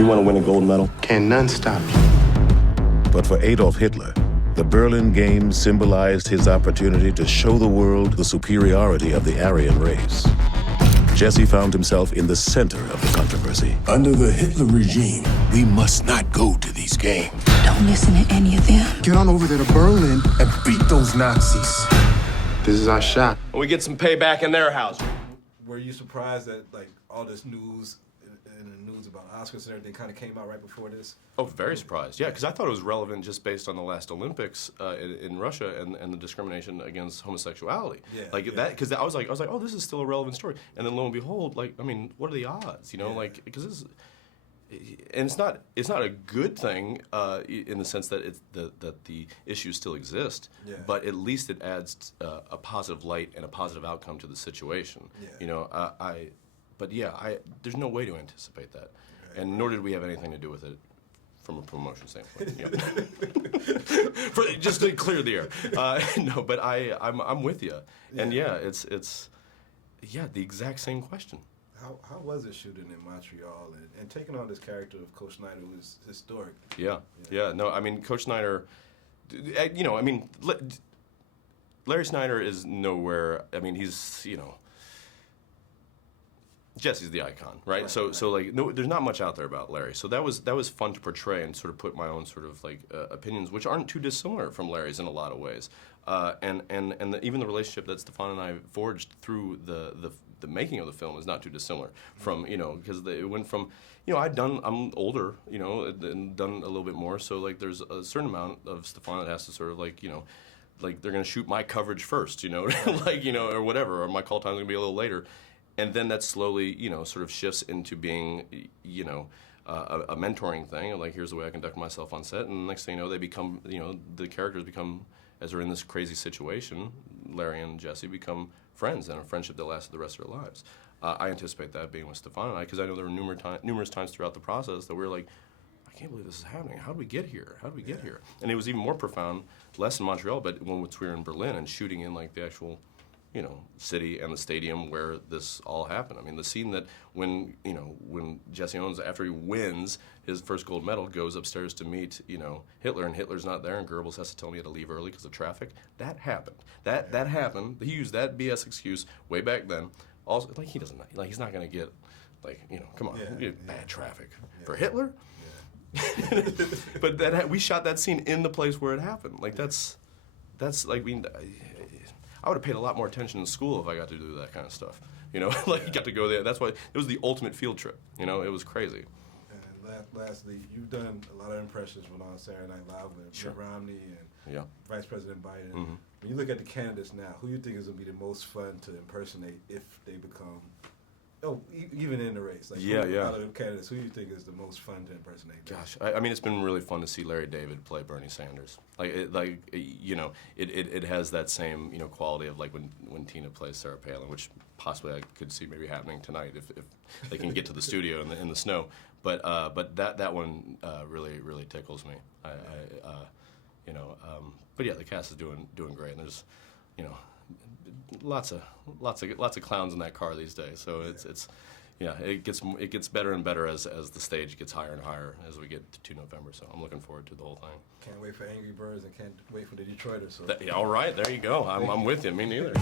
You want to win a gold medal? Can none stop you? But for Adolf Hitler, the Berlin Games symbolized his opportunity to show the world the superiority of the Aryan race. Jesse found himself in the center of the controversy. Under the Hitler regime, we must not go to these games. Don't listen to any of them. Get on over there to Berlin and beat those Nazis. This is our shot. We get some payback in their house. Were you surprised that like all this news and the news about Oscars and everything kind of came out right before this? Oh, very surprised. Yeah, because I thought it was relevant just based on the last Olympics in Russia and the discrimination against homosexuality. Yeah, that because I was like, oh, this is still a relevant story. And then lo and behold, like, I mean, what are the odds? You know, like because this. And it's not a good thing in the sense that that the issues still exist, but at least it adds a positive light and a positive outcome to the situation. Yeah. You know, there's no way to anticipate that, and nor did we have anything to do with it from a promotion standpoint. Just to clear the air. No, but I'm with you, and it's the exact same question. How was it shooting in Montreal and taking on this character of Coach Snyder, who is historic? Yeah. No, I mean, Coach Snyder, you know, I mean, Larry Snyder is nowhere. I mean, he's, you know, Jesse's the icon, right? So like, no, there's not much out there about Larry. So that was fun to portray and sort of put my own sort of like opinions, which aren't too dissimilar from Larry's in a lot of ways. Even the relationship that Stefan and I forged through the making of the film is not too dissimilar from, you know, because it went from, you know, I'm older, you know, and done a little bit more, so like there's a certain amount of Stefan that has to sort of like, you know, like they're gonna shoot my coverage first, you know, like, you know, or whatever, or my call time's gonna be a little later, and then that slowly, you know, sort of shifts into being, you know, a mentoring thing, and like here's the way I conduct myself on set, and the next thing you know, they become, you know, the characters become, as they're in this crazy situation, Larry and Jesse become friends, and a friendship that lasted the rest of their lives. I anticipate that being with Stefan and I, because I know there were numerous times throughout the process that we were like, I can't believe this is happening. How did we get here? How did we get here? And it was even more profound, less in Montreal, but when we were in Berlin and shooting in like the actual, you know, city and the stadium where this all happened. I mean, the scene that when Jesse Owens, after he wins his first gold medal, goes upstairs to meet, you know, Hitler, and Hitler's not there, and Goebbels has to tell me he had to leave early because of traffic. That happened. That happened. He used that BS excuse way back then. Also, like he's not gonna get, like, you know, come on, bad traffic for Hitler. Yeah. But we shot that scene in the place where it happened. Like that's like I would have paid a lot more attention in school if I got to do that kind of stuff. You know, like you got to go there. That's why it was the ultimate field trip. You know, it was crazy. And lastly, you've done a lot of impressions on Saturday Night Live with Mitt Romney and Vice President Biden. Mm-hmm. When you look at the candidates now, who you think is going to be the most fun to impersonate if they become, even in the race? Like, out of the candidates, who do you think is the most fun to impersonate? Gosh, I mean, it's been really fun to see Larry David play Bernie Sanders. You know, it has that same, you know, quality of like when Tina plays Sarah Palin, which possibly I could see maybe happening tonight if they can get to the studio in the snow. But that one really tickles me. You know, but yeah, the cast is doing great, and there's, you know, lots of clowns in that car these days. So it gets better and better as the stage gets higher and higher as we get to November. So I'm looking forward to the whole thing. Can't wait for Angry Birds and can't wait for the Detroiters. So. All right, there you go. I'm with you. Me neither.